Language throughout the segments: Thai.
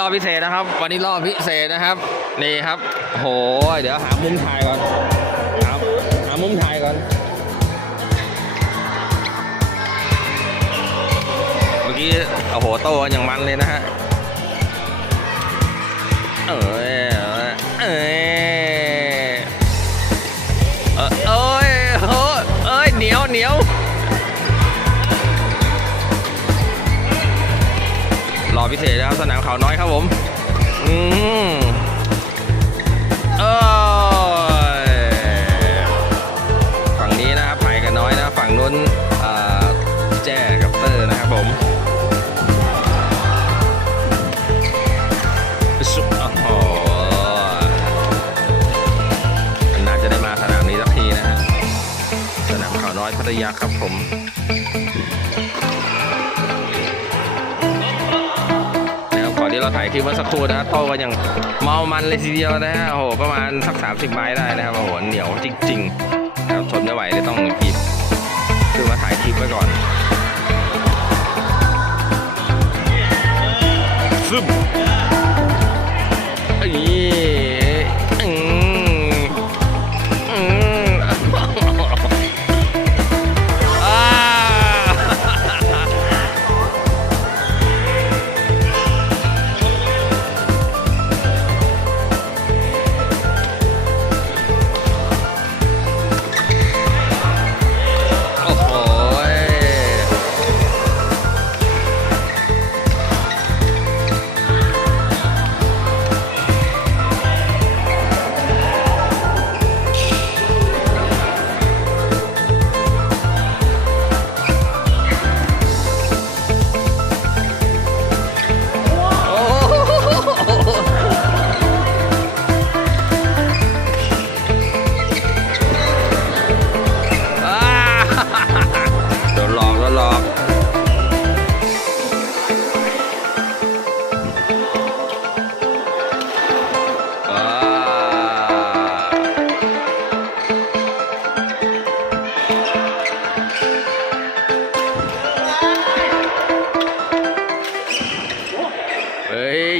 รอบพิเศษนะครับ วันนี้รอบพิเศษนะครับ นี่ครับ โห เดี๋ยวหามุมถ่ายก่อน หาหามุมถ่ายก่อน เมื่อกี้ โอ้โห โตกันอย่างมันเลยนะฮะ เอ้เอ้เอ้เอ้เอ้ยเอ้ย เหนียวเหนียวรอพิเศษามเขาน้อยครับผม อืมเอ้ยฝั่งนี้นะครับไผ่กันน้อยนะ ฝั่งนู้นแจ้กับเตอร์นะครับผมสุดอ้โหน่าจะได้มาสนามนี้สักทีนะฮะ สนามเขาน้อยพัทยาครับผม เราถ่ายคลิปเมื่อสักครู่นะฮะโต้ก็ยังเมามันเลยทีเดียวนะฮะโอ้โหประมาณสัก 30 ไม้ได้นะครับโอ้โหเหนียวจริงๆครับทนไม่ไหวเลยต้องหยิบคือมาถ่ายคลิปไว้ก่อนซึม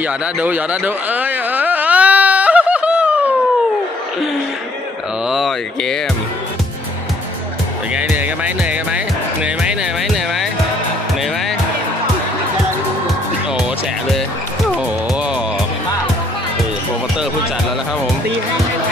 หยอดนะดูหยอดนะดูเอ้ยเอ้ยโอ้ยเกมเป็นไงเหนื่อยกันไหมเหนื่อยกันไหมเหนื่อยไหมเหนื่อยไหมเหนื่อยไหมเหนื่อยไหมโอ้แฉะเลยโอ้โหโปรโมเตอร์ผู้จัดแล้วนะครับผมตีให้